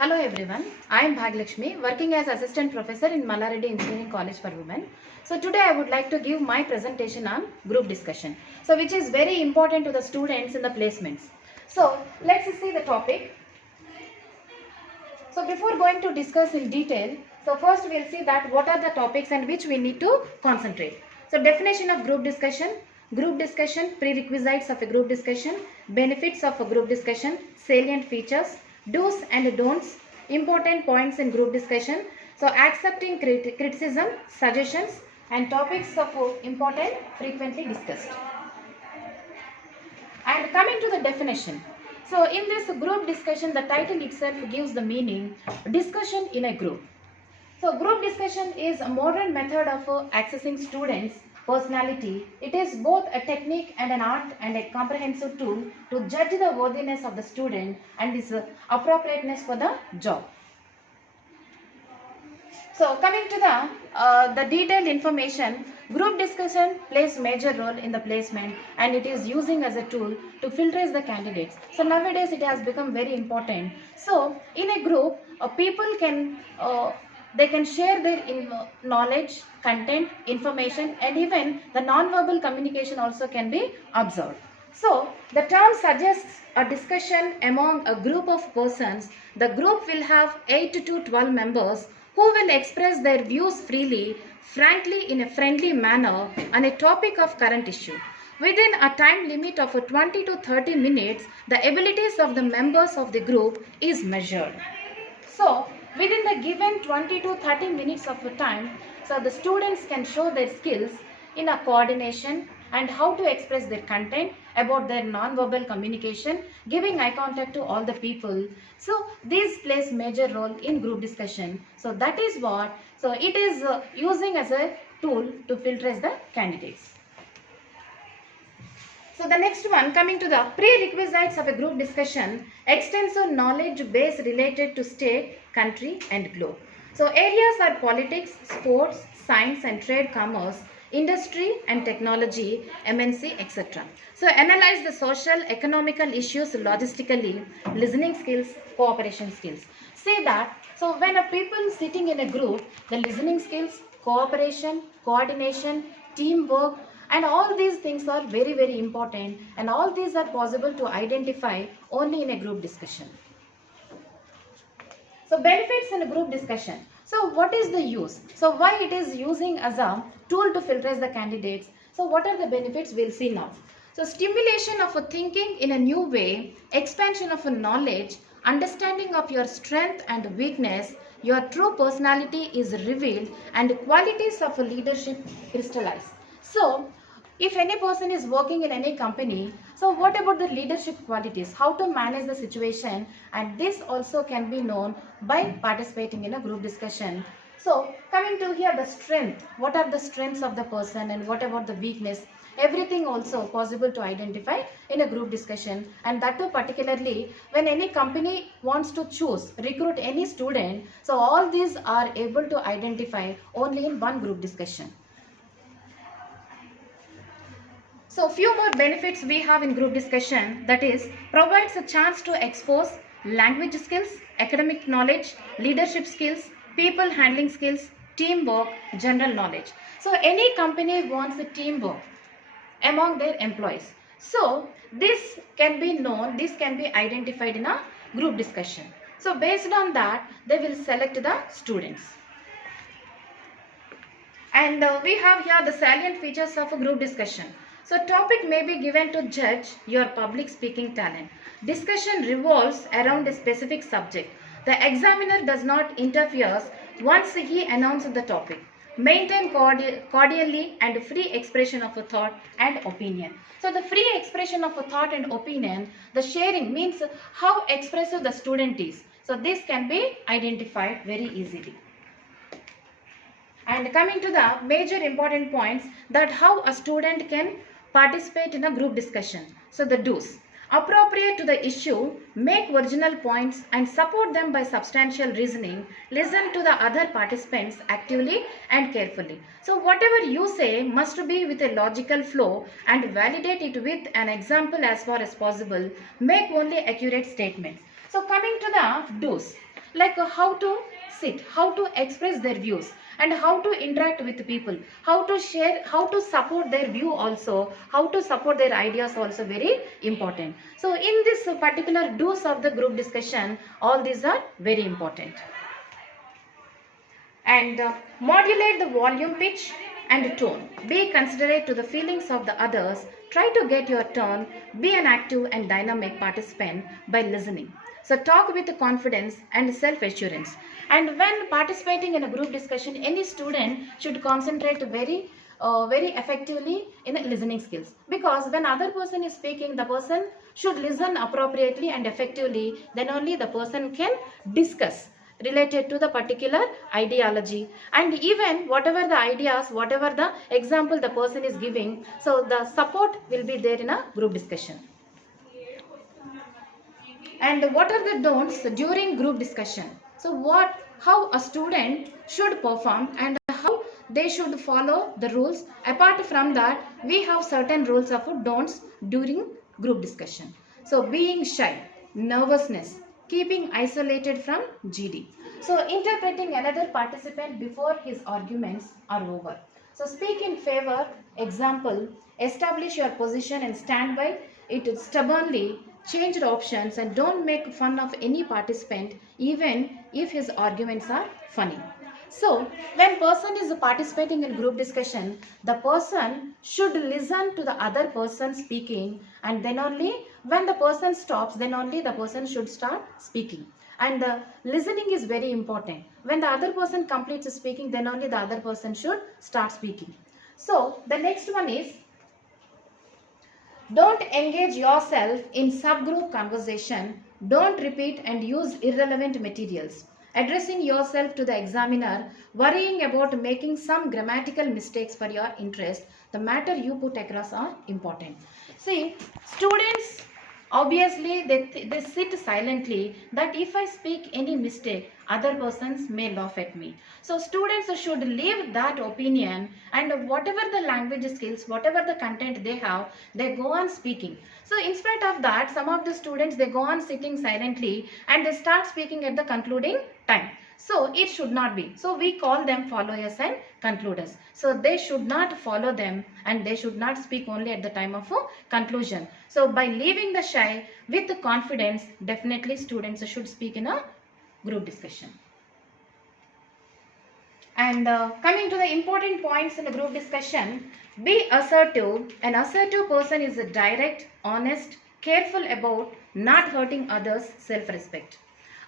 Hello everyone, I am Bhagya working as Assistant Professor in Mallareddy Engineering College for Women. So today I would like to give my presentation on group discussion. So which is very important to the students in the placements. So let's see the topic. So before going to discuss in detail, so first we'll see that what are the topics and which we need to concentrate. So definition of group discussion, prerequisites of a group discussion, benefits of a group discussion, salient features, do's and don'ts, important points in group discussion. So accepting criticism, suggestions and topics of important frequently discussed. And coming to the definition. So in this group discussion, the title itself gives the meaning, discussion in a group. So group discussion is a modern method of accessing students' personality. It is both a technique and an art and a comprehensive tool to judge the worthiness of the student and his appropriateness for the job. So coming to the detailed information, group discussion plays major role in the placement and it is using as a tool to filter the candidates. So nowadays it has become very important. So in a group, people can they can share their knowledge, content, information and even the non-verbal communication also can be observed. So the term suggests a discussion among a group of persons. The group will have 8 to 12 members who will express their views freely, frankly in a friendly manner on a topic of current issue. Within a time limit of 20 to 30 minutes, the abilities of the members of the group is measured. So, within the given 20 to 30 minutes of a time, so the students can show their skills in a coordination and how to express their content, about their non-verbal communication, giving eye contact to all the people. So this plays major role in group discussion. So that is what, so it is using as a tool to filter the candidates. So the next one, coming to the prerequisites of a group discussion, extensive knowledge base related to state, country and globe. So areas are politics, sports, science and trade, commerce, industry and technology, MNC, etc. So analyze the social, economical issues logistically, listening skills, cooperation skills. Say that, so when a people sitting in a group, the listening skills, cooperation, coordination, teamwork, and all these things are very, very important and all these are possible to identify only in a group discussion. So benefits in a group discussion. So what is the use? So why it is using as a tool to filter the candidates? So what are the benefits? We'll see now. So stimulation of a thinking in a new way, expansion of a knowledge, understanding of your strength and weakness, your true personality is revealed and qualities of a leadership crystallize. So if any person is working in any company, so what about the leadership qualities? How to manage the situation? And this also can be known by participating in a group discussion. So coming to here the strength. What are the strengths of the person and what about the weakness? Everything also possible to identify in a group discussion, and that too particularly when any company wants to choose, recruit any student. So all these are able to identify only in one group discussion. So few more benefits we have in group discussion, that is provides a chance to expose language skills, academic knowledge, leadership skills, people handling skills, teamwork, general knowledge. So any company wants a teamwork among their employees. So this can be known, this can be identified in a group discussion. So based on that, they will select the students. And we have here the salient features of a group discussion. So topic may be given to judge your public speaking talent. Discussion revolves around a specific subject. The examiner does not interfere once he announces the topic. Maintain cordially and free expression of a thought and opinion. So the free expression of a thought and opinion, the sharing means how expressive the student is. So this can be identified very easily. And coming to the major important points, that how a student can participate in a group discussion. So the do's. Appropriate to the issue, make original points and support them by substantial reasoning. Listen to the other participants actively and carefully. So whatever you say must be with a logical flow and validate it with an example as far as possible. Make only accurate statements. So coming to the do's. like how to sit, how to express their views, and how to interact with people, how to share, how to support their view also, how to support their ideas also very important. So in this particular do's of the group discussion, all these are very important. And modulate the volume, pitch and tone. Be considerate to the feelings of the others. Try to get your turn. Be an active and dynamic participant by listening. So talk with confidence and self-assurance. And when participating in a group discussion, any student should concentrate very effectively in listening skills, because when other person is speaking, the person should listen appropriately and effectively. Then only the person can discuss related to the particular ideology, and even whatever the ideas, whatever the example the person is giving, so the support will be there in a group discussion. And what are the don'ts during group discussion? So how a student should perform and how they should follow the rules. Apart from that, we have certain rules of don'ts during group discussion. So being shy, nervousness, keeping isolated from GD. So interpreting another participant before his arguments are over. So speak in favor, example, establish your position and stand by it stubbornly, change the options, and don't make fun of any participant even if his arguments are funny. So when person is participating in group discussion, the person should listen to the other person speaking, and then only when the person stops, then only the person should start speaking. And the listening is very important. When the other person completes speaking, then only the other person should start speaking. So the next one is, don't engage yourself in subgroup conversation. Don't repeat and use irrelevant materials. Addressing yourself to the examiner, worrying about making some grammatical mistakes for your interest, the matter you put across are important. See, students, obviously they sit silently that if I speak any mistake, other persons may laugh at me. So students should leave that opinion, and whatever the language skills, whatever the content they have, they go on speaking. So in spite of that, some of the students, they go on sitting silently and they start speaking at the concluding time. So it should not be. So we call them followers and concluders. So they should not follow them and they should not speak only at the time of conclusion. So by leaving the shy with the confidence, definitely students should speak in a group discussion. And coming to the important points in the group discussion, be assertive. An assertive person is direct, honest, careful about not hurting others' self-respect.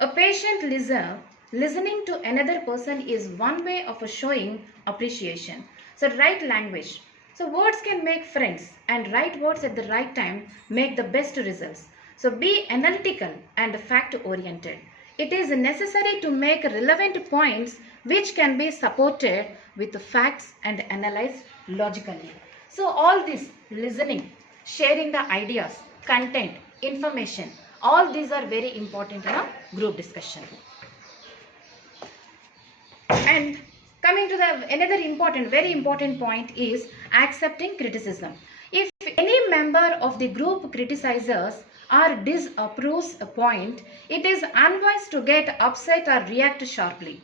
A patient listener, listening to another person is one way of showing appreciation. So right language. So words can make friends, and right words at the right time make the best results. So be analytical and fact-oriented. It is necessary to make relevant points which can be supported with facts and analyzed logically. So all this listening, sharing the ideas, content, information, all these are very important in a group discussion. And coming to the another important, very important point is accepting criticism. If any member of the group criticizes or disapproves a point, it is unwise to get upset or react sharply.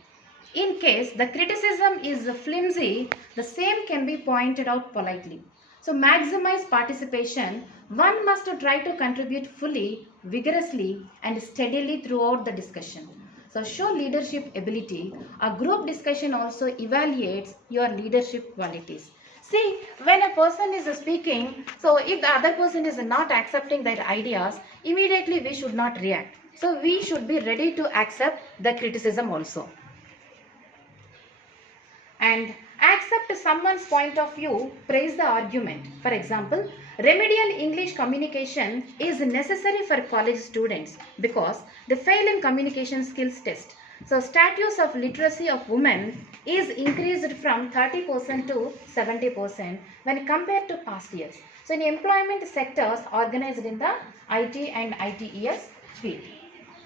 In case the criticism is flimsy, the same can be pointed out politely. So maximize participation. One must try to contribute fully, vigorously and steadily throughout the discussion. So show leadership ability. A group discussion also evaluates your leadership qualities. See, when a person is speaking, so if the other person is not accepting their ideas, immediately we should not react. So we should be ready to accept the criticism also. And accept someone's point of view, praise the argument. For example, remedial English communication is necessary for college students because they fail in communication skills test. So status of literacy of women is increased from 30% to 70% when compared to past years. So in employment sectors organized in the IT and ITES field.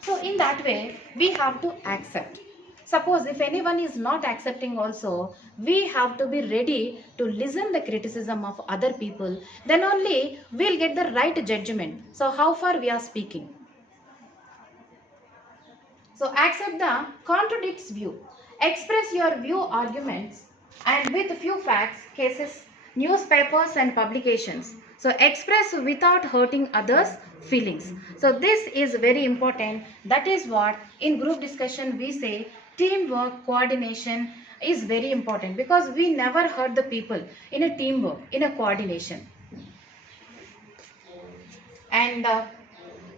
So in that way, we have to accept. Suppose if anyone is not accepting also, we have to be ready to listen the criticism of other people. Then only we'll get the right judgment. So how far we are speaking. So accept the contradicts view. Express your view arguments and with few facts, cases, newspapers and publications. So express without hurting others' feelings. So this is very important. That is what in group discussion we say teamwork, coordination is very important because we never hurt the people in a teamwork, in a coordination. And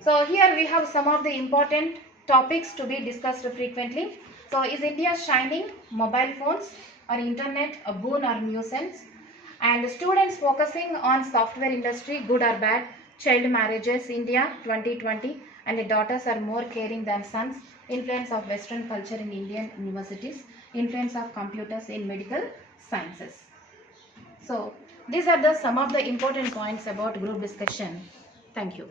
so here we have some of the important topics to be discussed frequently. So is India shining? Mobile phones or internet a boon or nuisance? And students focusing on software industry, good or bad? Child marriages, India 2020, and the daughters are more caring than sons. Influence of Western culture in Indian universities. Influence of computers in medical sciences. So these are the some of the important points about group discussion. Thank you.